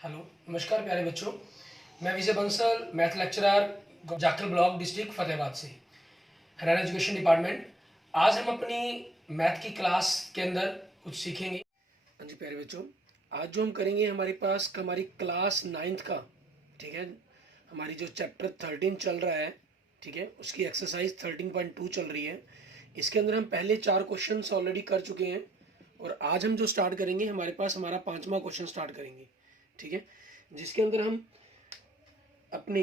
Hello, नमस्कार प्यारे बच्चों। मैं Vijay Bansal, math lecturer, Jakhal block, district Fatehabad से, हरियाणा एजुकेशन डिपार्टमेंट। आज हम अपनी मैथ की क्लास के अंदर कुछ सीखेंगे। हाँ जी प्यारे बच्चों, आज जो हम करेंगे हमारे पास हमारी क्लास 9th का, ठीक है, हमारी जो चैप्टर 13 चल रहा है, ठीक है, उसकी एक्सरसाइज 13.2 चल रही है। इसके अंदर हम पहले 4 क्वेश्चन ऑलरेडी कर चुके हैं और आज हम जो स्टार्ट करेंगे हमारे पास हमारा 5वां क्वेश्चन स्टार्ट करेंगे, ठीक है, जिसके अंदर हम अपने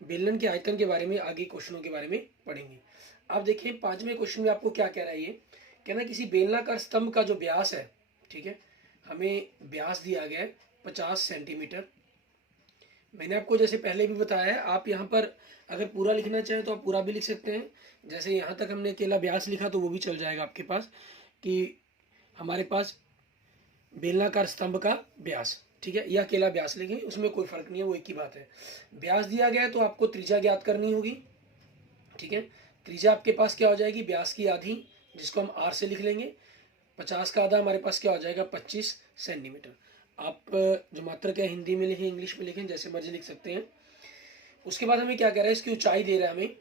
बेलन के आयतन के बारे में आगे क्वेश्चनों के बारे में पढ़ेंगे। आप देखिए 5वें क्वेश्चन में आपको क्या कह रहा है, ये कहना किसी बेलनाकार स्तंभ का जो व्यास है, ठीक है, हमें व्यास दिया गया है 50 सेंटीमीटर। मैंने आपको जैसे पहले भी बताया है, आप यहाँ पर अगर पूरा लिखना चाहें तो आप पूरा भी लिख सकते हैं। जैसे यहाँ तक हमने अकेला व्यास लिखा तो वो भी चल जाएगा आपके पास, कि हमारे पास बेलनाकार स्तंभ का व्यास, ठीक है, यह अकेला व्यास लिखें, उसमें कोई फर्क नहीं है, वो एक ही बात है। व्यास दिया गया है तो आपको त्रिज्या ज्ञात करनी होगी, ठीक है। त्रिज्या आपके पास क्या हो जाएगी, व्यास की आधी, जिसको हम आर से लिख लेंगे। 50 का आधा हमारे पास क्या हो जाएगा, 25 सेंटीमीटर। आप जो मात्रक है हिंदी में लिखें, इंग्लिश में लिखें, जैसे मर्जी लिख सकते हैं। उसके बाद हमें क्या कह रहा है, इसकी ऊंचाई दे रहा है हमें,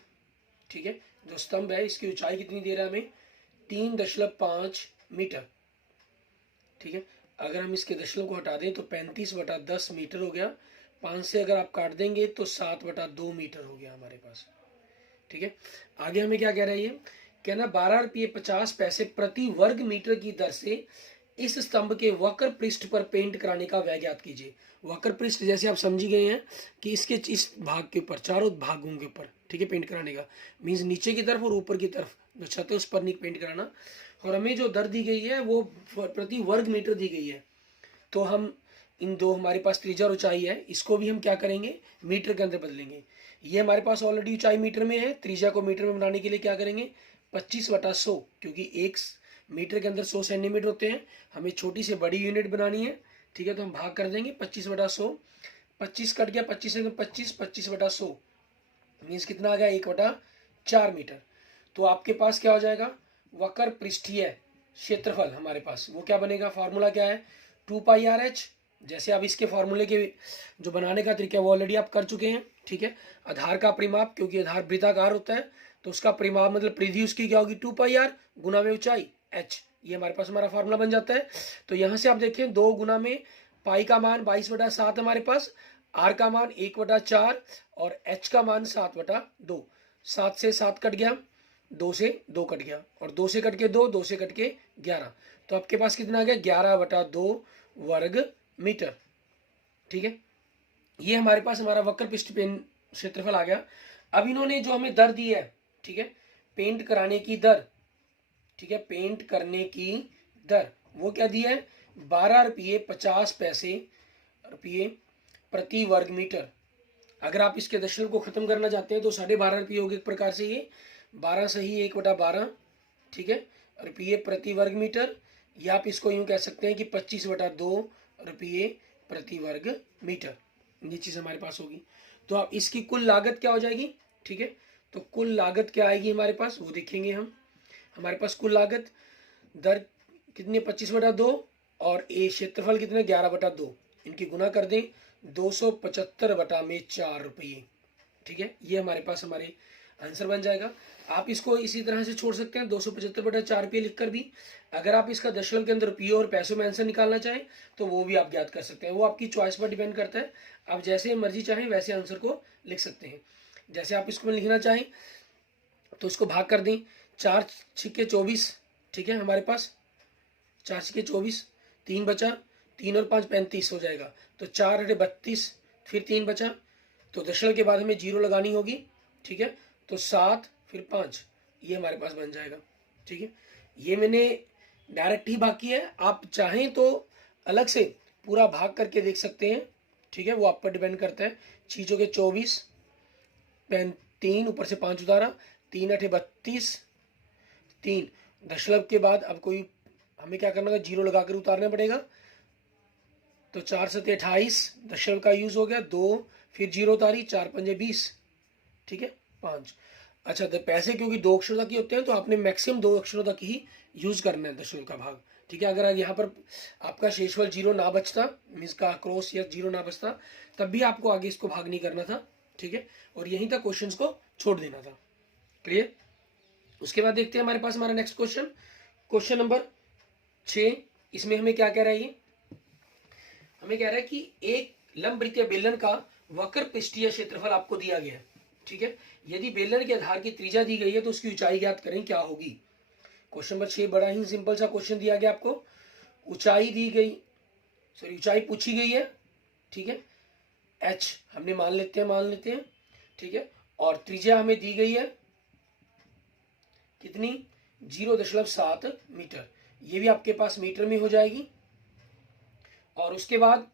ठीक है, जो स्तंभ है इसकी ऊंचाई कितनी दे रहा है हमें, 3.5 मीटर, ठीक है। अगर हम इसके दशमलव को हटा दें तो 35/10 मीटर हो गया। 5 से अगर आप काट देंगे तो 7/2 मीटर हो गया हमारे पास, ठीक है। आगे हमें क्या कह रहा है, ये कहना 12 रुपये 50 पैसे प्रति वर्ग मीटर की दर से इस स्तंभ के वक्र पृष्ठ पर पेंट कराने का व्यय ज्ञात कीजिए। वक्र पृष्ठ जैसे आप समझ गए हैं कि इसके इस भाग के ऊपर, चारों भागों के ऊपर, ठीक है, पेंट कराने का मीन्स नीचे की तरफ और ऊपर की तरफ जो छत है उस पर नहीं पेंट कराना। और हमें जो दर दी गई है वो प्रति वर्ग मीटर दी गई है। तो हम इन दो हमारे पास त्रिज्या और ऊंचाई है, इसको भी हम क्या करेंगे, मीटर के अंदर बदलेंगे। ये हमारे पास ऑलरेडी ऊंचाई मीटर में है, त्रिज्या को मीटर में बनाने के लिए क्या करेंगे, 25/100, क्योंकि 1 मीटर के अंदर 100 सेंटीमीटर होते हैं, हमें छोटी से बड़ी यूनिट बनानी है, ठीक है। तो हम भाग कर देंगे 25/100, 25 कट गया, 25 से 25, 25/100 मीन्स कितना आ गया, 1/4 मीटर। तो आपके पास क्या हो जाएगा, वक्र पृष्ठीय क्षेत्रफल हमारे पास वो क्या बनेगा, फार्मूला क्या है, 2πRh। जैसे आप इसके फार्मूले के जो बनाने का तरीका वो ऑलरेडी आप कर चुके हैं, ठीक है। आधार का परिमाप, क्योंकि आधार वृत्ताकार होता है तो उसका परिमाप मतलब परिधि उसकी क्या होगी, 2πr गुना में ऊंचाई h, ये हमारे पास हमारा फार्मूला बन जाता है। तो यहाँ से आप देखें 2 गुना में पाई का मान 22/7 हमारे पास, आर का मान 1/4 और एच का मान 7/2। 7 से 7 कट गया, 2 से 2 कट गया, और 2 से कट के 2, 2 से कट के 11, तो आपके पास कितना आ गया, 11/2 वर्ग मीटर, ठीक है। ये हमारे पास हमारा वक्र पृष्ठ पेंट क्षेत्रफल आ गया। अब इन्होंने जो हमें दर दी है, ठीक है, पेंट कराने की दर, ठीक है, पेंट करने की दर वो क्या दी है, 12 रुपये 50 पैसे प्रति वर्ग मीटर। अगर आप इसके दशमलव को खत्म करना चाहते हैं तो 12.5 रुपये होगी एक प्रकार से, ये 12 सही 1/12, ठीक है, रुपये प्रति वर्ग मीटर, या आप इसको यूं कह सकते हैं कि 25/2 रुपये प्रति वर्ग मीटर, ये चीज हमारे पास होगी। तो आप इसकी कुल लागत क्या हो जाएगी, ठीक है। तो कुल लागत क्या आएगी हमारे पास वो देखेंगे हम। हमारे पास कुल लागत दर कितनी, 25/2 और ए क्षेत्रफल कितने, 11/2, इनकी गुना कर दें 275/4 रुपये, ठीक है। ये हमारे पास हमारे आंसर बन जाएगा। आप इसको इसी तरह से छोड़ सकते हैं 275/4 रुपये लिखकर भी। अगर आप इसका दशमलव के अंदर रुपये और पैसों में आंसर निकालना चाहें तो वो भी आप ज्ञात कर सकते हैं, वो आपकी चॉइस पर डिपेंड करता है। आप जैसे मर्जी चाहें वैसे आंसर को लिख सकते हैं। जैसे आप इसको लिखना चाहें तो इसको भाग कर दें, 4×6=24, ठीक है, हमारे पास 4×6=24, 3 बचा, 3 और 5 35 हो जाएगा, तो 4×32, फिर 3 बचा, तो दशमलव के बाद हमें 0 लगानी होगी, ठीक है, तो 7 फिर 5, ये हमारे पास बन जाएगा, ठीक है। ये मैंने डायरेक्ट ही भाग किया है, आप चाहें तो अलग से पूरा भाग करके देख सकते हैं, ठीक है, वो आप पर डिपेंड करता है। 6×24, 3 ऊपर से 5 उतारा, 3×8=32, 3 दशमलव के बाद अब कोई हमें क्या करना होगा, 0 लगाकर उतारना पड़ेगा, तो 4×7=28, दशमलव का यूज हो गया, 2 फिर 0 उतारी, 4×5=20, ठीक है, 5। अच्छा, तो पैसे क्योंकि 2 अक्षरों तक ही होते हैं तो आपने मैक्सिमम 2 अक्षरों तक ही यूज करना है दशमलव का भाग, ठीक है। अगर यहाँ पर आपका शेषफल 0 ना बचता, मीन्स का क्रॉस या 0 ना बचता, तब भी आपको आगे इसको भाग नहीं करना था, ठीक है, और यहीं तक क्वेश्चंस को छोड़ देना था। क्लियर। उसके बाद देखते हैं हमारे पास हमारा नेक्स्ट क्वेश्चन, क्वेश्चन नंबर 6। इसमें हमें क्या कह रहा है, ये हमें कह रहा है कि एक लंबवृत्तीय बेलन का वक्र पृष्ठीय क्षेत्रफल आपको दिया गया है, ठीक है। यदि बेलन के आधार की त्रिज्या दी गई है तो उसकी ऊंचाई ज्ञात करें, क्या होगी। क्वेश्चन नंबर 6 बड़ा ही सिंपल सा क्वेश्चन दिया गया आपको, ऊंचाई दी गई, सॉरी ऊंचाई पूछी गई है, ठीक है, h हमने मान लेते हैं, ठीक है, और त्रिज्या हमें दी गई है कितनी, 0.7 मीटर, ये भी आपके पास मीटर में हो जाएगी। और उसके बाद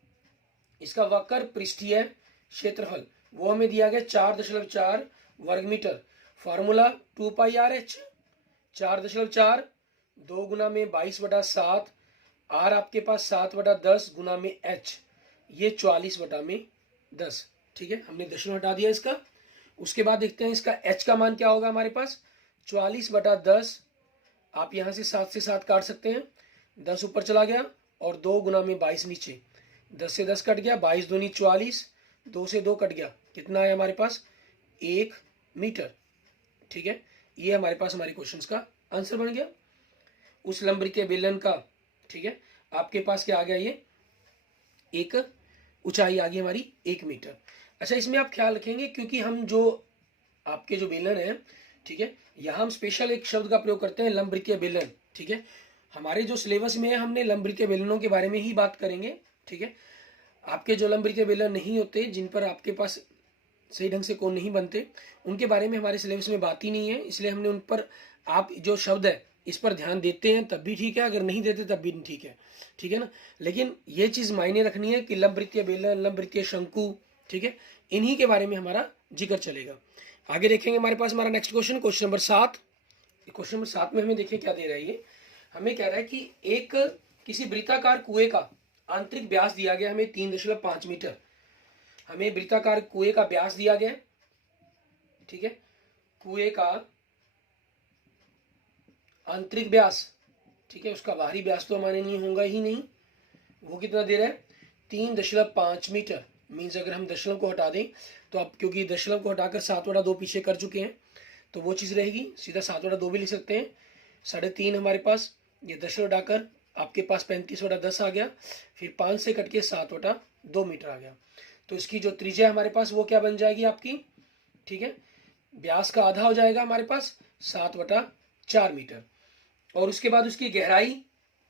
इसका वक्र पृष्ठीय क्षेत्रफल वो हमें दिया गया 4.4 वर्ग मीटर। फॉर्मूला 2πr/h, 4.4 2 गुना में 22/7, r आपके पास 7/10 गुना में h, ये 44/10, ठीक है। हमने दशमलव हटा दिया इसका। उसके बाद देखते हैं इसका h का मान क्या होगा हमारे पास, 44/10, आप यहाँ से 7 से 7 काट सकते हैं, 10 ऊपर चला गया और 2 गुना में 22 नीचे, 10 से 10 कट गया, 22 दूनी 44, 2 से 2 कट गया, कितना है हमारे पास 1 मीटर, ठीक है। ये हमारे पास हमारे क्वेश्चन का आंसर बन गया। उस लंबवृत्तीय बेलन का, ठीक है, आपके पास क्या आ गया, ये एक ऊंचाई आ गई हमारी 1 मीटर। अच्छा, इसमें आप ख्याल रखेंगे क्योंकि हम जो आपके जो बेलन है, ठीक है, यहाँ हम स्पेशल एक शब्द का प्रयोग करते हैं लंबवृत्तीय बेलन, ठीक है। हमारे जो सिलेबस में है हमने लंबवृत्तीय बेलनों के बारे में ही बात करेंगे, ठीक है। आपके जो लंबवृत्तीय बेलन नहीं होते, जिन पर आपके पास सही ढंग से कोण नहीं बनते, उनके बारे में हमारे सिलेबस में बात ही नहीं है, इसलिए हमने उन पर, आप जो शब्द है इस पर ध्यान देते हैं तब भी ठीक है, अगर नहीं देते तब भी ठीक है, ठीक है ना। लेकिन ये चीज़ मायने रखनी है कि लंबवृत्तीय बेलन, लंबवृत्तीय शंकु, ठीक है, इन्हीं के बारे में हमारा जिक्र चलेगा। आगे देखेंगे हमारे पास हमारा next question, question number 7। Question number 7 में हमें देखिए क्या दे रहा है, ये हमें कह रहा है कि एक किसी वृत्ताकार कुएं का आंतरिक व्यास दिया गया हमें 3.5 मीटर, हमें वृत्ताकार कुएं का व्यास दिया गया, ठीक है, कुएं का आंतरिक व्यास, ठीक है, उसका बाहरी व्यास तो हमारे नहीं होगा ही नहीं, वो कितना दे रहा है 3.5 मीटर। मीन्स अगर हम दशमलव को हटा दें तो आप, क्योंकि दशमलव को हटाकर 7/2 पीछे कर चुके हैं, तो वो चीज़ रहेगी, सीधा 7/2 भी लिख सकते हैं, 3.5 हमारे पास, ये दशमलव हटाकर आपके पास 35/10 आ गया, फिर 5 से कट के 7/2 मीटर आ गया। तो इसकी जो त्रिज्या हमारे पास वो क्या बन जाएगी आपकी, ठीक है, व्यास का आधा हो जाएगा हमारे पास 7/4 मीटर। और उसके बाद उसकी गहराई,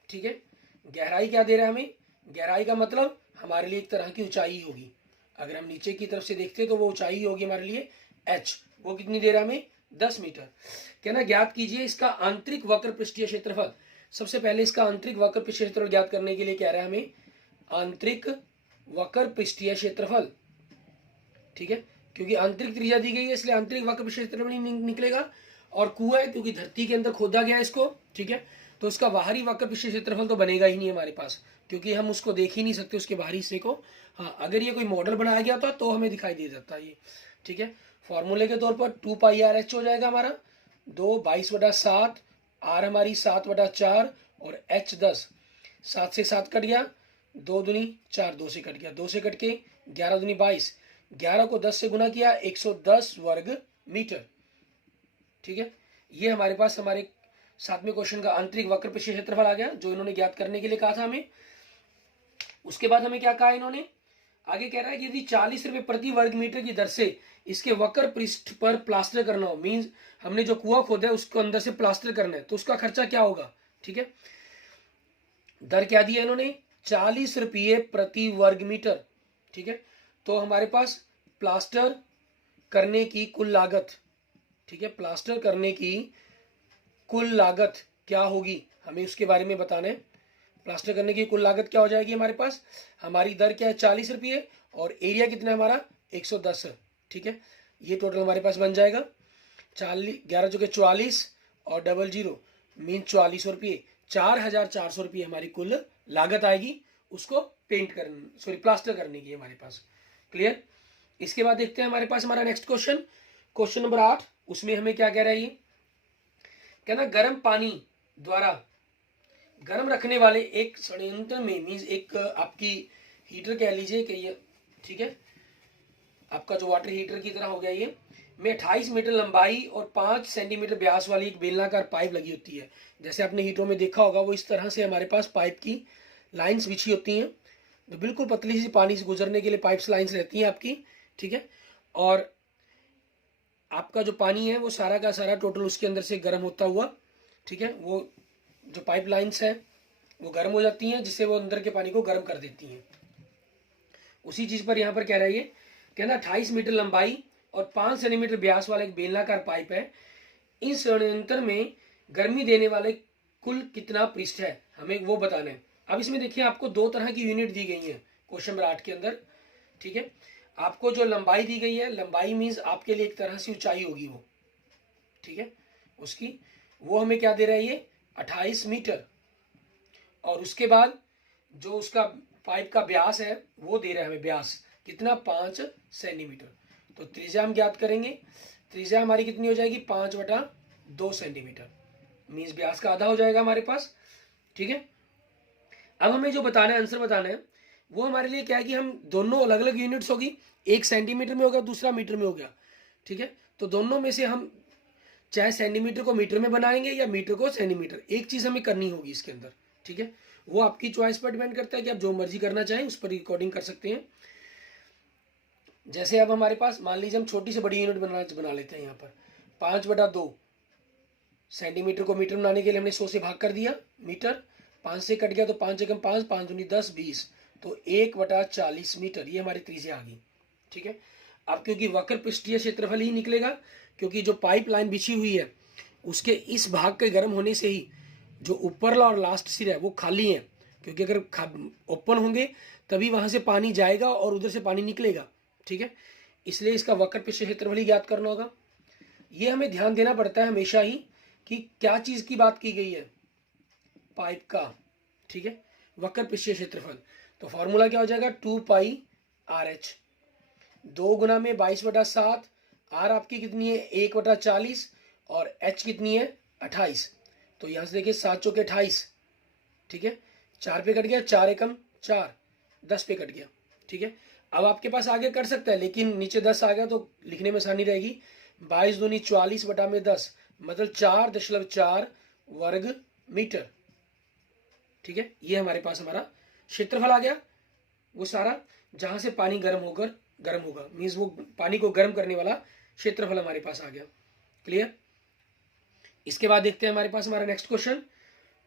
ठीक है, गहराई क्या दे रहा है हमें, गहराई का मतलब हमारे लिए एक तरह की ऊंचाई होगी, अगर हम नीचे की तरफ से देखते हैं तो वो ऊंचाई होगी हमारे लिए h, वो कितनी दे रहा है हमें 10 मीटर। कहना ज्ञात कीजिए इसका आंतरिक वक्र पृष्ठीय क्षेत्रफल। सबसे पहले इसका आंतरिक वक्र पृष्ठीय क्षेत्रफल ज्ञात करने के लिए कह रहा है हमें आंतरिक वक्र पृष्ठीय क्षेत्रफल, ठीक है, क्योंकि आंतरिक त्रिज्या दी गई है इसलिए आंतरिक वक्र पृष्ठीय क्षेत्रफल नहीं निकलेगा। और कुआं है क्योंकि धरती के अंदर खोदा गया इसको, ठीक है, तो उसका बाहरी वक्र पृष्ठीय क्षेत्रफल तो बनेगा ही नहीं हमारे पास, क्योंकि हम उसको देख ही नहीं सकते उसके बाहरी हिस्से को। हाँ, अगर ये कोई मॉडल बनाया गया था तो हमें दिखाई दे जाता है ये, ठीक है। फॉर्मूले के तौर पर 2πr/h हो जाएगा हमारा, 2 22/7, r हमारी 7/4 और h 10, 7 से 7 कट गया, 2 दूनी 4, 2 से कट गया, 2 से कट के 11 दूनी 22, 11 को 10 से गुना किया 110 वर्ग मीटर, ठीक है। ये हमारे पास हमारे 7वें क्वेश्चन का आंतरिक वक्र पृष्ठीय क्षेत्रफल आ गया, जो इन्होंने ज्ञात करने के लिए कहा था हमें। उसके बाद हमें क्या कहा इन्होंने, आगे कह रहा है कि यदि 40 रुपए प्रति वर्ग मीटर की दर से इसके वक्र पृष्ठ पर प्लास्टर करना हो, मीन्स हमने जो कुआं खोदा है उसको अंदर से प्लास्टर करना है, तो उसका खर्चा क्या होगा, ठीक है। दर क्या दिया इन्होंने 40 रुपये प्रति वर्ग मीटर, ठीक है। तो हमारे पास प्लास्टर करने की कुल लागत, ठीक है, प्लास्टर करने की कुल लागत क्या होगी हमें उसके बारे में बताना है। प्लास्टर करने की कुल लागत क्या हो जाएगी हमारे पास, हमारी दर क्या है 40 रुपये और एरिया कितना है हमारा 110, ठीक है। ये टोटल हमारे पास बन जाएगा 11 जो कि 44 और 00 मीन 44 रुपये, 4400 रुपये हमारी कुल लागत आएगी उसको पेंट करने, सॉरी प्लास्टर करने की हमारे पास। क्लियर। इसके बाद देखते हैं हमारे पास हमारा नेक्स्ट क्वेश्चन, क्वेश्चन नंबर 8। उसमें हमें क्या कह रहा है, ये कहना गर्म पानी द्वारा गर्म रखने वाले एक संयंत्र में, मीन्स एक आपकी हीटर कह लीजिए कि ये, ठीक है, आपका जो वाटर हीटर की तरह हो गया ये, में 28 मीटर लंबाई और 5 सेंटीमीटर व्यास वाली एक बेलनाकार पाइप लगी होती है। जैसे आपने हीटरों में देखा होगा, वो इस तरह से हमारे पास पाइप की लाइंस बिछी होती हैं, तो बिल्कुल पतली सी पानी से गुजरने के लिए पाइप्स लाइंस रहती हैं आपकी, ठीक है। और आपका जो पानी है वो सारा का सारा टोटल उसके अंदर से गर्म होता हुआ, ठीक है, वो जो पाइप लाइंस है वो गर्म हो जाती हैं, जिससे वो अंदर के पानी को गर्म कर देती हैं। उसी चीज़ पर यहाँ पर कह रहा है ये, कहना 28 मीटर लंबाई और 5 सेंटीमीटर व्यास वाला एक बेलनाकार पाइप है। इस संयंत्र में गर्मी देने वाले कुल कितना पृष्ठ है, हमें वो बताना है। अब इसमें देखिए आपको दो तरह की यूनिट दी गई है क्वेश्चन नंबर 8 के अंदर, ठीक है। आपको जो लंबाई दी गई है, लंबाई मीन्स आपके लिए एक तरह से ऊंचाई होगी वो, ठीक है, उसकी, वो हमें क्या दे रहा है ये 28 मीटर। और उसके बाद जो उसका पाइप का व्यास है वो दे रहा है हमें, व्यास कितना 5 सेंटीमीटर। तो त्रिज्या हम ज्ञात करेंगे, त्रिज्या हमारी कितनी हो जाएगी 5/2 सेंटीमीटर, मीन्स व्यास का आधा हो जाएगा हमारे पास, ठीक है। अब हमें जो बताना है, आंसर बताना है, वो हमारे लिए क्या है कि हम दोनों अलग अलग यूनिट्स होगी, एक सेंटीमीटर में होगा, दूसरा मीटर में हो गया, ठीक है। तो दोनों में से हम चाहे सेंटीमीटर को मीटर में बनाएंगे या मीटर को सेंटीमीटर, एक चीज हमें करनी होगी इसके अंदर, ठीक है। वो आपकी चॉइस पर डिपेंड करता है कि आप जो मर्जी करना चाहें उस पर रिकॉर्डिंग कर सकते हैं। जैसे अब हमारे पास मान लीजिए हम छोटी से बड़ी यूनिट बना लेते हैं यहाँ पर 5/2 सेंटीमीटर को मीटर बनाने के लिए हमने 100 से भाग कर दिया, मीटर 5 से कट गया तो 5 एकम 5, 5 दूनी 10, 20, तो 1/40 मीटर, ये हमारी त्रिज्या आ गई, ठीक है। अब क्योंकि वक्र पृष्ठीय क्षेत्रफल ही निकलेगा, क्योंकि जो पाइप लाइन बिछी हुई है उसके इस भाग के गर्म होने से ही जो ऊपरला और लास्ट सिर है वो खाली है, क्योंकि अगर ओपन होंगे तभी वहां से पानी जाएगा और उधर से पानी निकलेगा, ठीक है। इसलिए इसका वक्र पृष्ठीय क्षेत्रफल ही ज्ञात करना होगा। ये हमें ध्यान देना पड़ता है हमेशा ही कि क्या चीज की बात की गई है, पाइप का, ठीक है, वक्र पृष्ठीय क्षेत्रफल। तो फॉर्मूला क्या हो जाएगा 2πRh, 2 गुना में 22/7, आर आपकी कितनी है 1/40 और h कितनी है 28। तो यहां से देखिए 7 चौके 28, ठीक है, 4 पे कट गया, 4 एकम 4, 10 पे कट गया, ठीक है। अब आपके पास आगे कर सकता है, लेकिन नीचे 10 आ गया तो लिखने में आसानी रहेगी। 22 दूनी 40/10 मतलब 4.4 वर्ग मीटर, ठीक है। ये हमारे पास हमारा क्षेत्रफल आ गया, वो सारा जहां से पानी गर्म होगा, मीन्स वो पानी को गर्म करने वाला क्षेत्रफल हमारे पास आ गया, क्लियर। इसके बाद देखते हैं हमारे पास हमारा नेक्स्ट क्वेश्चन,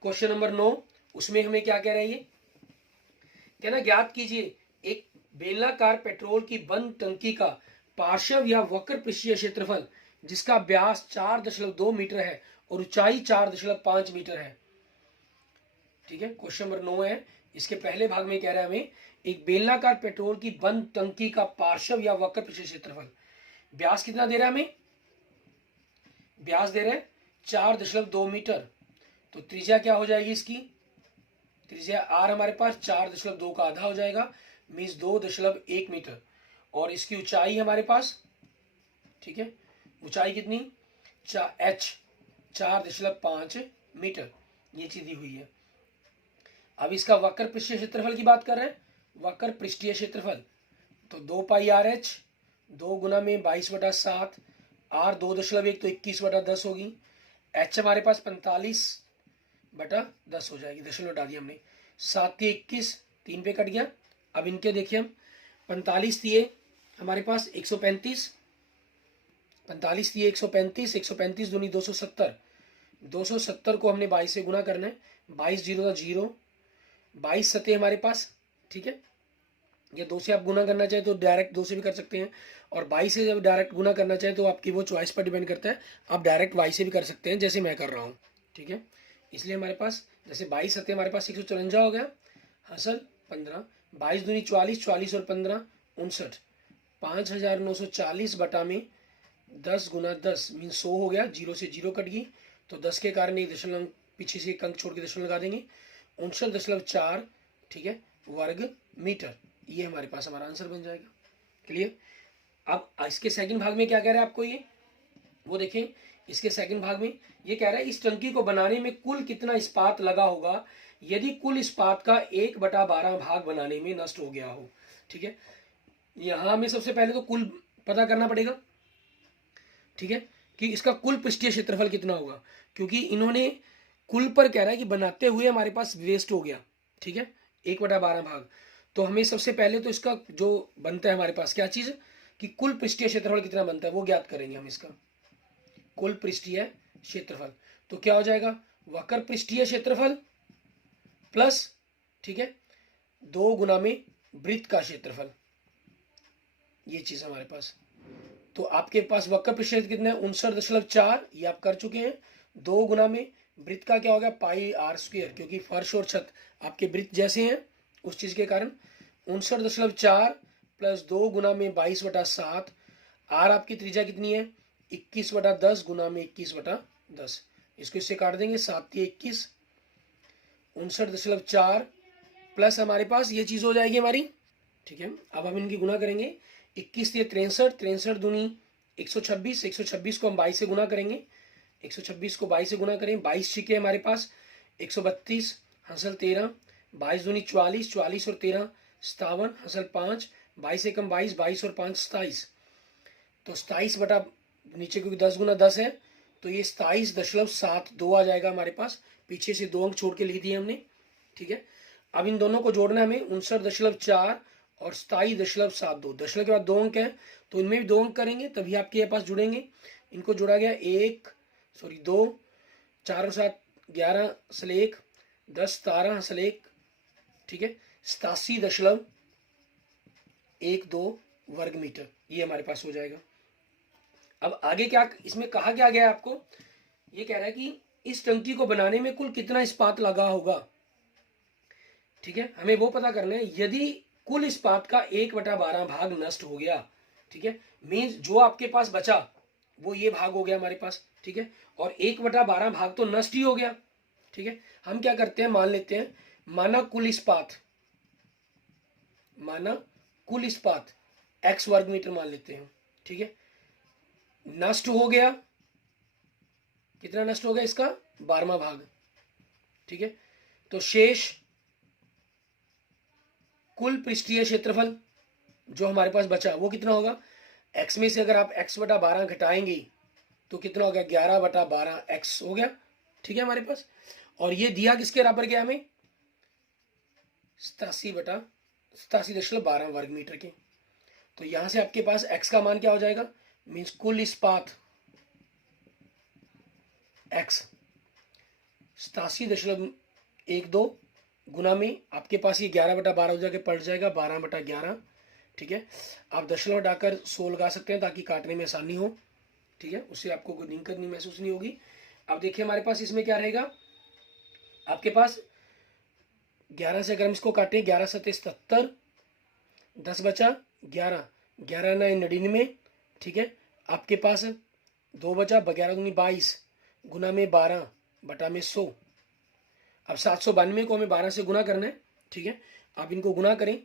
क्वेश्चन नंबर 9। उसमें हमें क्या कह रहा है ये, कहना ज्ञात कीजिए एक बेलनाकार पेट्रोल की बंद टंकी का पार्श्व या वक्र पृष्ठीय क्षेत्रफल जिसका व्यास 4.2 मीटर है और ऊंचाई 4.5 मीटर है, ठीक है। क्वेश्चन नंबर 9 है। इसके पहले भाग में कह रहा है हमें एक बेलनाकार पेट्रोल की बंद टंकी का पार्श्व या वक्र पृष्ठीय क्षेत्रफल, व्यास कितना दे रहा है हमें, व्यास दे रहे हैं 4.2 मीटर। तो त्रिज्या क्या हो जाएगी इसकी, त्रिज्या आर हमारे पास 4.2 का आधा हो जाएगा, मीन्स 2.1 मीटर। और इसकी ऊंचाई हमारे पास, ठीक है, ऊंचाई कितनी h 4.5 मीटर, ये चीज दी हुई है। अब इसका वक्र पृष्ठीय क्षेत्रफल की बात कर रहे हैं, वक्र पृष्ठीय क्षेत्रफल, तो 2πRh, 2 गुना में 22/7, आर 2.1 तो 21/10 होगी, h हमारे पास 45/10 हो जाएगी, दशमलव हटा दिया हमने, 7 × 21, 3 पे कट गया। अब इनके देखिए हम 45 दिए हमारे पास 135, 45 दिए 135, 135 दूनी 270, 270 को हमने 22 से गुना करना है, 22 0 का 0, 22 सतह हमारे पास, ठीक है। ये 2 से आप गुना करना चाहे तो डायरेक्ट 2 से भी कर सकते हैं, और 22 से जब डायरेक्ट गुना करना चाहे तो आपकी वो चॉइस पर डिपेंड करता है, आप डायरेक्ट y से भी कर सकते हैं जैसे मैं कर रहा हूँ, ठीक है। इसलिए हमारे पास जैसे 22 सतह हमारे पास 154 हो गया, हासिल 15, 22 दूनी 44, 44 और 15 59, 5940 बटा में 10 गुना 10 मीन 100 हो गया, 0 से 0 कट गई, तो 10 के कारण एक दशमलव पीछे से एक अंक छोड़ के दशमलव लगा देंगे, 59.4, ठीक है, वर्ग मीटर। ये हमारे पास हमारा आंसर बन जाएगा, क्लियर। अब इसके सेकंड भाग में क्या कह रहा है आपको ये, वो देखें। इसके सेकंड भाग में ये कह रहा है इस टंकी को बनाने में कुल कितना इस्पात लगा होगा यदि कुल इस्पात का 1/12 भाग बनाने में नष्ट हो गया हो। ठीक है, यहाँ हमें सबसे पहले तो कुल पता करना पड़ेगा। ठीक है, कि इसका कुल पृष्ठीय क्षेत्रफल कितना होगा, क्योंकि इन्होंने कुल पर कह रहा है कि बनाते हुए हमारे पास वेस्ट हो गया। ठीक है, 1/12 भाग। तो हमें सबसे पहले तो इसका जो बनता है हमारे पास क्या चीज़, कि कुल पृष्ठीय क्षेत्रफल कितना बनता है वो ज्ञात करेंगे हम। इसका कुल पृष्ठीय क्षेत्रफल तो क्या हो जाएगा, वक्र पृष्ठीय क्षेत्रफल प्लस, ठीक है, 2 गुना में वृत्त का क्षेत्रफल, ये चीज हमारे पास। तो आपके पास वक्र पृष्ठीय कितना है, 59.4, ये आप कर चुके हैं। 2 गुना में वृत्त का क्या हो गया, पाई आर स्क्वायर, क्योंकि फर्श और छत आपके वृत्त जैसे हैं उस चीज के कारण। 59.4 प्लस 2 गुना में 22/7। आर आपकी त्रिज्या कितनी है, 21/10 गुना में 21/10। इसको इससे काट देंगे, 7×21, 59.4 प्लस हमारे पास ये चीज हो जाएगी हमारी। ठीक है, अब हम इनकी गुना करेंगे। 21 ये 63, 63 दूनी 126, 126 को हम 22 से गुना करेंगे। 126 को 22 से गुना करें, 22 छिके हमारे पास 132, हंसल 13, 22 दूनी 44, 44 और 13 57, हंसल 5, 22 से कम 22, 22 और 5 27। तो 27 बटा नीचे क्योंकि 10 गुना 10 है, तो ये 27.72 आ जाएगा हमारे पास। पीछे से 2 अंक छोड़ के लिख दिए हमने। ठीक है, अब इन दोनों को जोड़ना है हमें, 59.4 और 27.72। दशमलव के बाद 2 अंक है, तो इनमें भी 2 अंक करेंगे तभी आपके पास जुड़ेंगे। इनको जोड़ा गया 2, 4 और 7 11 हसल 1, 10 17 हसल 1। ठीक है, 87.12 वर्ग मीटर ये हमारे पास हो जाएगा। अब आगे क्या इसमें कहा क्या गया है आपको, ये कह रहा है कि इस टंकी को बनाने में कुल कितना इस्पात लगा होगा। ठीक है, हमें वो पता करना है। यदि कुल इस्पात का 1/12 भाग नष्ट हो गया, ठीक है, मीन्स जो आपके पास बचा वो ये भाग हो गया हमारे पास। ठीक है, और 1/12 भाग तो नष्ट ही हो गया। ठीक है, हम क्या करते हैं, मान लेते हैं माना कुल इस्पात x वर्ग मीटर मान लेते हैं। ठीक है, नष्ट हो गया, कितना नष्ट हो गया, इसका 12वां भाग। ठीक है, तो शेष कुल पृष्ठीय क्षेत्रफल जो हमारे पास बचा वो कितना होगा, x में से अगर आप x/12 घटाएंगे तो कितना हो गया, 11/12 x हो गया। ठीक है हमारे पास, और ये दिया किसके बराबर गया हमें, 87/12 वर्ग मीटर के। तो यहां से आपके पास x का मान क्या हो जाएगा, मीन्स कुल इस्पात x 87.12 गुना में आपके पास ये 11/12 हो जाके पड़ जाएगा 12/11। ठीक है, आप दशमलव हटाकर 100 लगा सकते हैं ताकि काटने में आसानी हो। ठीक है, उससे आपको कोई दिक्कत नहीं महसूस नहीं होगी। अब देखिए हमारे पास इसमें क्या रहेगा, आपके पास 11 से अगर हम इसको काटें, 11 7 77, 10 बचा 11, 11 9 99। ठीक है, आपके पास 2 बचा, 11 दूनी 22 गुना में 12 बटा में 100। अब 792 को हमें 12 से गुना करना है। ठीक है, आप इनको गुना करें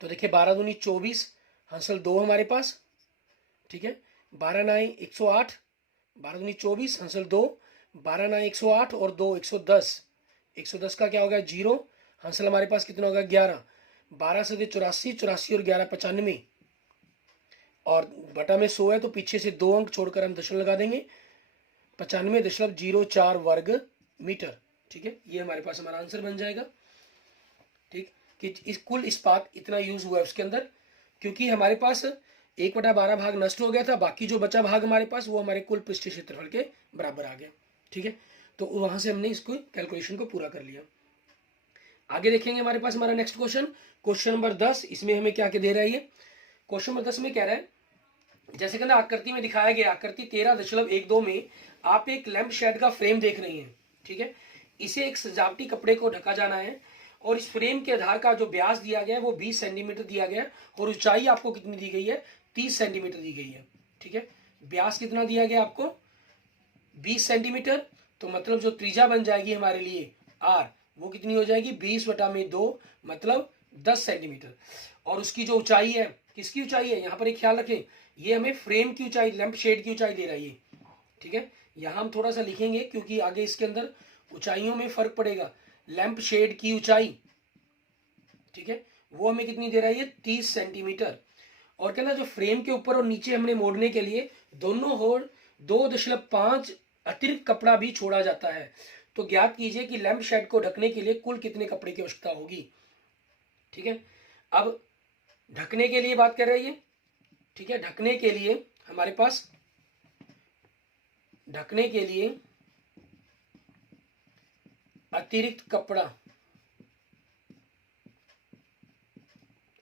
तो देखिए 12 दूनी 24, हंसल 2 हमारे पास। ठीक है, 12 9 108, 12 दूनी 24 हंसल 2, 12 9 108 और 2 110। 110 का क्या होगा, 0, हंसल हमारे पास कितना होगा, 11, 12 से 84, 84 और 11 95, और बटा में 100 है तो पीछे से 2 अंक छोड़कर हम दशमलव लगा देंगे, 95.04 वर्ग मीटर। ठीक है, ये हमारे पास हमारा आंसर बन जाएगा। ठीक, कि इस कुल इस्पात इतना यूज हुआ है उसके अंदर, क्योंकि हमारे पास 1/12 भाग नष्ट हो गया था, बाकी जो बचा भाग हमारे पास वो हमारे कुल पृष्ठीय क्षेत्रफल के बराबर आ गया। ठीक है, तो वहां से हमने इसको कैलकुलेशन को पूरा कर लिया। आगे देखेंगे हमारे पास हमारा नेक्स्ट क्वेश्चन नंबर 10। इसमें हमें क्या क्या दे रहा है, ये क्वेश्चन नंबर 10 में कह रहा है, जैसे कहना आकृति में दिखाया गया, आकृति 13.12 में आप एक लैंप शेड का फ्रेम देख रही हैं। ठीक है, इसे एक सजावटी कपड़े को ढका जाना है, और इस फ्रेम के आधार का जो व्यास दिया गया है वो 20 सेंटीमीटर दिया गया है, और ऊंचाई आपको कितनी दी गई है, 30 सेंटीमीटर दी गई है। ठीक है, व्यास कितना दिया गया आपको, 20 सेंटीमीटर। तो मतलब जो त्रिज्या बन जाएगी हमारे लिए r, वो कितनी हो जाएगी, 20/2 मतलब 10 सेंटीमीटर। और उसकी जो ऊंचाई है, किसकी ऊंचाई है, यहाँ पर एक ख्याल रखें, ये हमें फ्रेम की ऊंचाई, लैंप शेड की ऊंचाई दे रही है। ठीक है, यहाँ हम थोड़ा सा लिखेंगे क्योंकि आगे इसके अंदर ऊंचाइयों में फर्क पड़ेगा, लैंप शेड की ऊंचाई, ठीक है, वो हमें कितनी दे रहा है ये 30 सेंटीमीटर। और कहना जो फ्रेम के ऊपर और नीचे हमने मोड़ने के लिए दोनों होल 2.5 अतिरिक्त कपड़ा भी छोड़ा जाता है। तो ज्ञात कीजिए कि लैंप शेड को ढकने के लिए कुल कितने कपड़े की आवश्यकता होगी। ठीक है, अब ढकने के लिए बात कर रहे हैं ये, ठीक है, ढकने के लिए हमारे पास, ढकने के लिए अतिरिक्त कपड़ा,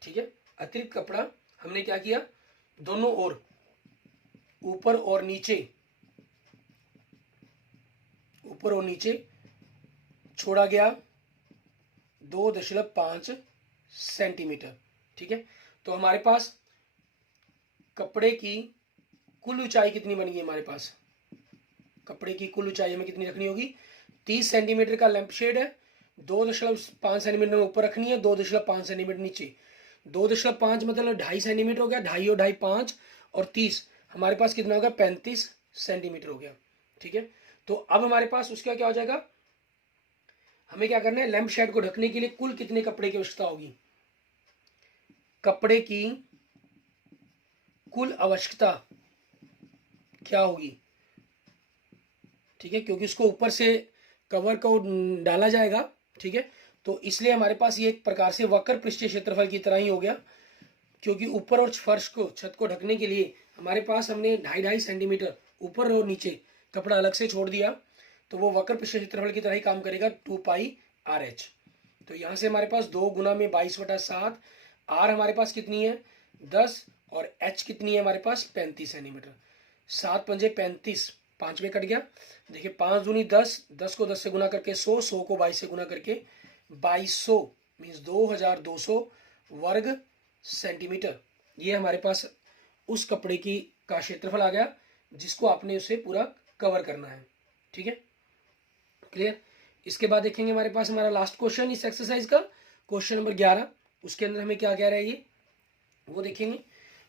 ठीक है, अतिरिक्त कपड़ा हमने क्या किया, दोनों ओर, ऊपर और नीचे, ऊपर और नीचे छोड़ा गया 2.5 सेंटीमीटर। ठीक है, तो हमारे पास कपड़े की कुल ऊंचाई कितनी बन गई हमारे पास, कपड़े की कुल ऊंचाई हमें कितनी रखनी होगी, 30 सेंटीमीटर का लैंप शेड है, 2.5 सेंटीमीटर में ऊपर रखनी है, 2.5 सेंटीमीटर नीचे, 2.5 मतलब 2.5 सेंटीमीटर हो गया, 2.5 और 2.5 5 और 30, हमारे पास कितना हो गया 35 सेंटीमीटर हो गया। ठीक है, तो अब हमारे पास उसका क्या हो जाएगा, हमें क्या करना है, लैंप शेड को ढकने के लिए कुल कितने कपड़े की आवश्यकता होगी, कपड़े की कुल आवश्यकता क्या होगी। ठीक है, क्योंकि उसको ऊपर से कवर को डाला जाएगा। ठीक है, तो इसलिए हमारे पास ये एक प्रकार से वक्र पृष्ठीय क्षेत्रफल की तरह ही हो गया, क्योंकि ऊपर और फर्श को, छत को ढकने के लिए हमारे पास हमने 2.5 सेंटीमीटर ऊपर और नीचे कपड़ा अलग से छोड़ दिया, तो वो वक्र पृष्ठीय क्षेत्रफल की तरह ही काम करेगा, 2πRh। तो यहाँ से हमारे पास 2 गुना में 22/7, आर हमारे पास कितनी है 10, और एच कितनी है हमारे पास 35 सेंटीमीटर। 7 पंजे 35, 5 में कट गया, देखिए 5 दूनी 10, 10 को 10 से गुना करके 100, 100 को 22 से गुना करके 2200 मीन्स 2200 वर्ग सेंटीमीटर। ये हमारे पास उस कपड़े की का क्षेत्रफल आ गया जिसको आपने उसे पूरा कवर करना है। ठीक है, क्लियर। इसके बाद देखेंगे हमारे पास हमारा लास्ट क्वेश्चन इस एक्सरसाइज का, क्वेश्चन नंबर 11। उसके अंदर हमें क्या कह रहा है ये वो देखेंगे।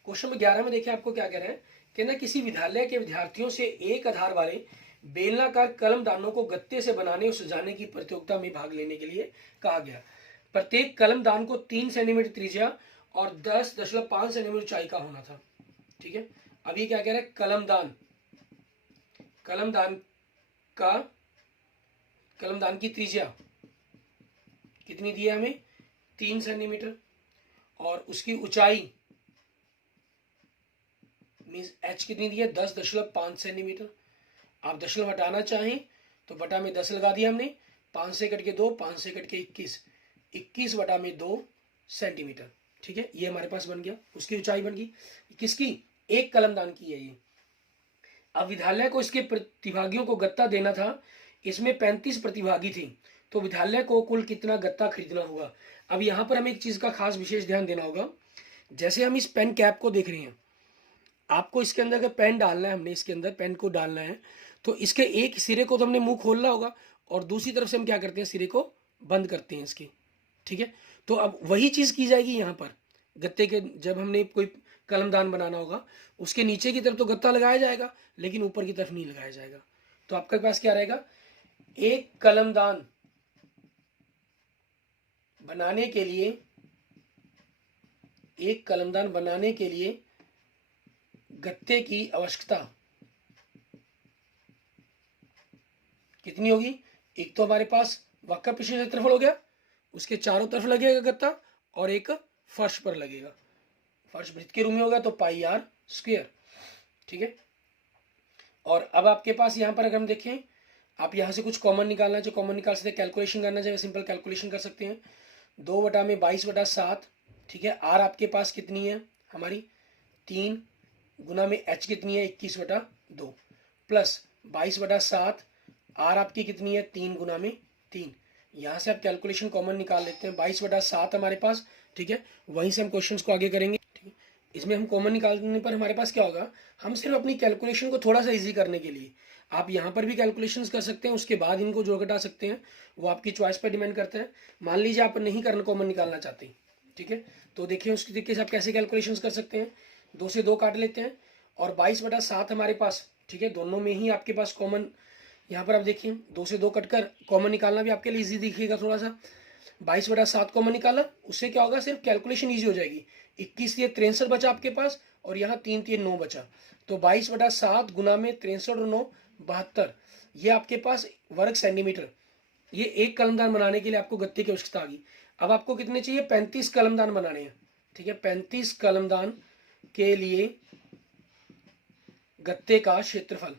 क्वेश्चन नंबर 11 में देखिए आपको क्या कह रहा है, कहना किसी विद्यालय के विद्यार्थियों से एक आधार वाले बेलनाकार कलमदानों को गत्ते से बनाने और सजाने की प्रतियोगिता में भाग लेने के लिए कहा गया। प्रत्येक कलमदान को 3 सेंटीमीटर त्रिज्या और 10.5 सेंटीमीटर ऊंचाई का होना था। ठीक है, अब ये क्या कह रहा है, कलमदान, कलमदान का, कलमदान की त्रिज्या कितनी दी है हमें 3 सेंटीमीटर, और उसकी ऊंचाई मीन्स एच कितनी दी है 10.5 सेंटीमीटर। आप दशमलव हटाना चाहें तो बटा में 10 लगा दिया हमने, 5 से कट के 2, 5 से कट के 21, 21 बटा में 2 सेंटीमीटर। ठीक है, ये हमारे पास बन गया, उसकी ऊंचाई बन गई, किसकी, एक कलमदान की है ये। अब विद्यालय को इसके प्रतिभागियों को गत्ता देना था, इसमें 35 प्रतिभागी थे, तो विद्यालय को कुल कितना गत्ता खरीदना होगा। अब यहाँ पर हमें एक चीज का खास विशेष ध्यान देना होगा, जैसे हम इस पेन कैप को देख रहे हैं, आपको इसके अंदर अगर पेन डालना है, हमने इसके अंदर पेन को डालना है, तो इसके एक सिरे को तो हमने मुंह खोलना होगा, और दूसरी तरफ से हम क्या करते हैं, सिरे को बंद करते हैं इसके। ठीक है, तो अब वही चीज की जाएगी यहाँ पर गत्ते के, जब हमने कोई कलमदान बनाना होगा, उसके नीचे की तरफ तो गत्ता लगाया जाएगा, लेकिन ऊपर की तरफ नहीं लगाया जाएगा। तो आपके पास क्या रहेगा, एक कलमदान बनाने के लिए, एक कलमदान बनाने के लिए गत्ते की आवश्यकता कितनी होगी, एक तो हमारे पास वक्र पृष्ठीय क्षेत्रफल हो गया, उसके चारों तरफ लगेगा गत्ता, और एक फर्श पर लगेगा, फर्श वृत्त के रूप में होगा तो πr²। ठीक है, और अब आपके पास यहाँ पर अगर हम देखें, आप यहाँ से कुछ कॉमन निकालना चाहे कॉमन निकाल सकते हैं, कैलकुलेशन करना चाहे सिंपल कैलकुलेशन कर सकते हैं, 2 बटा में 22/7। ठीक है, आर आपके पास कितनी है हमारी 3, गुना में एच कितनी है 21/2, प्लस 22/7, आर आपकी कितनी है 3 गुना में 3। यहाँ से आप कैलकुलेशन कॉमन निकाल लेते हैं, 22/7 हमारे पास। ठीक है, वहीं से हम क्वेश्चंस को आगे करेंगे। ठीक है, इसमें हम कॉमन निकालने पर हमारे पास क्या होगा, हम सिर्फ अपनी कैलकुलेशन को थोड़ा सा इजी करने के लिए आप यहाँ पर भी कैलकुलेशंस कर सकते हैं, उसके बाद इनको जोड़ घटा सकते हैं, वो आपकी चॉइस पर डिपेंड करता है। मान लीजिए आप नहीं करना, कॉमन निकालना चाहते हैं, ठीक है, तो देखिए उस तरीके से आप कैसे कैलकुलेशंस कर सकते हैं। 2 से 2 काट लेते हैं, और 22/7 हमारे पास, ठीक है, दोनों में ही आपके पास कॉमन यहाँ पर आप देखिए 2 से 2 कटकर कॉमन निकालना भी आपके लिए इजी दिखेगा थोड़ा सा। 22/7 कॉमन निकाला, उससे क्या होगा, सिर्फ कैलकुलेशन ईजी हो जाएगी। 21 ये 63 बचा आपके पास, और यहाँ 3 3 9 बचा। तो 22/7 गुना में 63 और 9 72, ये आपके पास वर्ग सेंटीमीटर। ये एक कलमदान बनाने के लिए आपको गत्ते की आवश्यकता आ गई। अब आपको कितने चाहिए, 35 कलमदान बनाने हैं। ठीक है, 35 कलमदान के लिए गत्ते का क्षेत्रफल,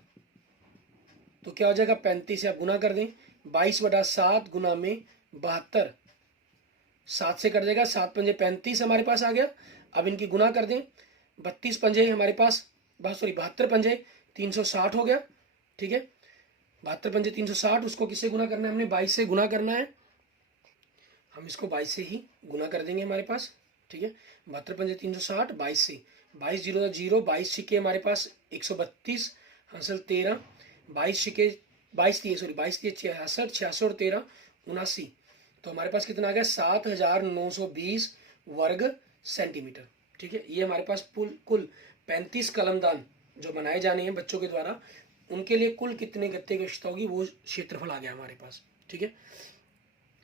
तो क्या हो जाएगा, 35 से आप गुना कर दें, 22/7 गुना में 72, 7 से कट जाएगा, 7 पंजे 35 हमारे पास आ गया। अब इनकी गुना कर दें, 32 पंजे हमारे पास, 72 पंजे 360 हो गया। ठीक है, 72 पंजे 360, उसको किससे गुना करना है, हमने 22 से गुना करना है। हम इसको 22 से ही गुना कर देंगे हमारे पास। ठीक है, 72 पंजे 360, 22 से, 22 0 0, 22 छिके हमारे पास 132, हासिल 13, 22 छिके 22 दिए, सॉरी 22 दिए 66, 66 और 13 79, तो हमारे पास कितना आ गया, 7920 वर्ग सेंटीमीटर। ठीक है, ये हमारे पास कुल 35 कलमदान जो बनाए जाने हैं बच्चों के द्वारा, उनके लिए कुल कितने गत्ते की आवश्यकता होगी, वो क्षेत्रफल आ गया हमारे पास। ठीक है,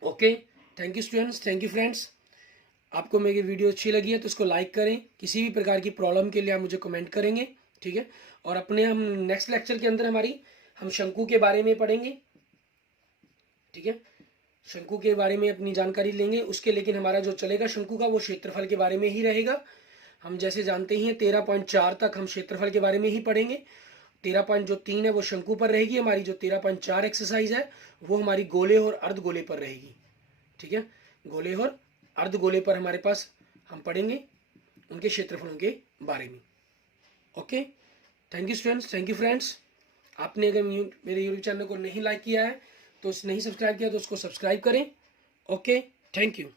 okay, thank you students, thank you friends. आपको मेरी वीडियो अच्छी लगी है तो इसको लाइक करें। किसी भी प्रकार की प्रॉब्लम के लिए आप मुझे कमेंट करेंगे। ठीक है, और अपने हम नेक्स्ट लेक्चर के अंदर हम शंकु के बारे में पढ़ेंगे। ठीक है, शंकु के बारे में अपनी जानकारी लेंगे उसके, लेकिन हमारा जो चलेगा शंकु का वो क्षेत्रफल के बारे में ही रहेगा। हम जैसे जानते ही हैं 13.4 तक हम क्षेत्रफल के बारे में ही पढ़ेंगे। 13.3 है वो शंकु पर रहेगी हमारी। जो 13.4 एक्सरसाइज है वो हमारी गोले और अर्धगोले पर रहेगी। ठीक है, गोले और अर्धगोले पर हमारे पास हम पढ़ेंगे उनके क्षेत्रफलों के बारे में। Okay, thank you students, thank you friends. आपने अगर मेरे यूट्यूब चैनल को नहीं लाइक किया है तो नहीं सब्सक्राइब किया तो उसको सब्सक्राइब करें। Okay, thank you.